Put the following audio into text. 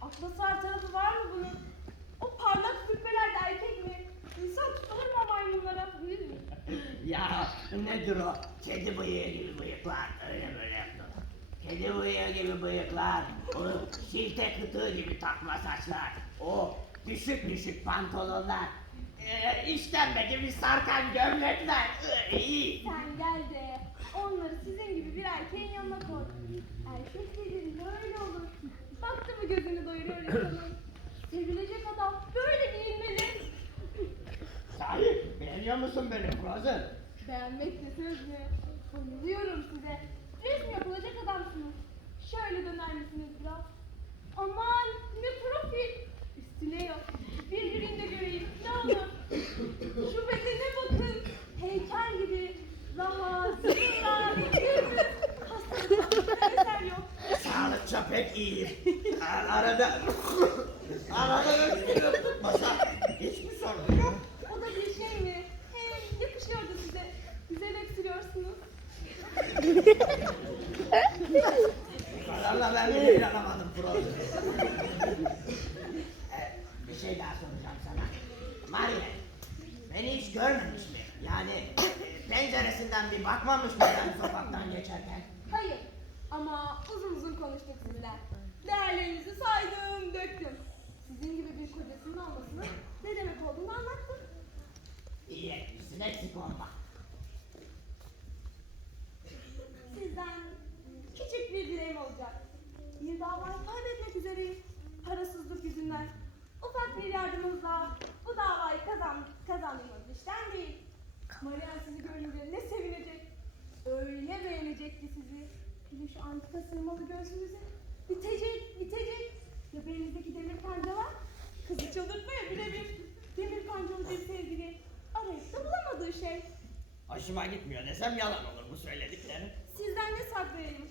Akla sar tarafı var mı bunun? O parlak züppelerde erkek mi? İnsan tutulur mu maymunlara? Ya nedir o? Kedi bıyığı gibi bıyıklar. Öyle böyle yaptılar. Kedi bıyığı gibi bıyıklar. O şilte kıtığı gibi takma saçlar. O düşük düşük pantolonlar. İşlenmedi bir sarkan gömlekler. İyi. Sen gel de onları sizin gibi bir erkeğin yanına koy. Erkek dediğin böyle olur. Baktı mı gözünü doyuruyor insanın. Sevilecek adam böyle giyinmeli. Sahi beğeniyor musun beni Frozen? Beğenmek de söz mü? Bayılıyorum size. Resim yapılacak adamsınız. Şöyle döner misiniz biraz? Aman ne profil. Üstüne yok. Bir de göreyim ne olur. Şu bedene bakın. Heykel gibi. Rahat, sıkılar, gürbüz. Hastalıktan eser yok. Sağlıkça pek iyi. Arada öksürüyor tutmasa hiçbir sorun yok. O da bir şey mi? Hem yakışıyordu size. Güzel öksürüyorsunuz. Bu kadarla ben bile inanamadım Frozen. Bir şey daha soracağım sana. Maria, beni hiç görmemiş mi? Yani penceresinden bir bakmamış mı ben sokaktan geçerken? Hayır. Ama uzun uzun konuştuk sizler. Değerlerinizi saydım, döktüm. Sizin gibi bir kocasının olmasının ne demek olduğunu anlattım. İyi etmişsin, eksik olma. Sizden küçük bir dileğim olacak. Bir davayı kaybetmek üzereyim. Parasızlık yüzünden. Ufak bir yardımınızla bu davayı kazandığınız işten değil. Marian sizi görünce ne sevinecek. Öyle beğenecek ki sizi. Bir de şu antika sırmalı göğsünüzü. Bitecek. Ya belinizdeki demir pancalar. Kızı çıldırtmaya birebir. Demir pancalı bir sevgili. Arayıp da bulamadığı şey. Hoşuma gitmiyor desem yalan olur bu söylediklerin. Sizden ne saklayayım?